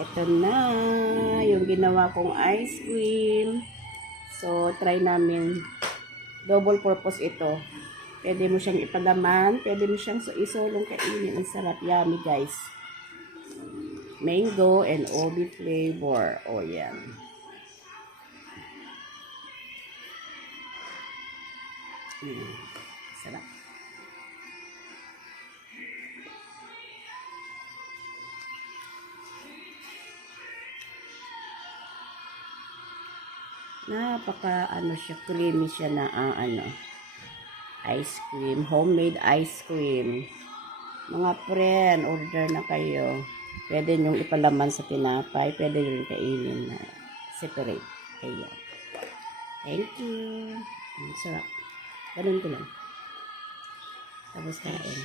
Ito na, yung ginawa kong ice cream. So, try namin. Double purpose ito. Pwede mo siyang ipalaman. Pwede mo siyang isolong kainin. Ang sarap. Yummy, guys. Mango and obi flavor. Oh, yan. Sarap. Napaka siya, creamy siya na ice cream, homemade ice cream. Mga friend, order na kayo. Pwede nyo ipalaman sa tinapay, pwede nyo kainin na separate. Ayan. Thank you. Ang sarap. Ganun ko lang. Tapos kain.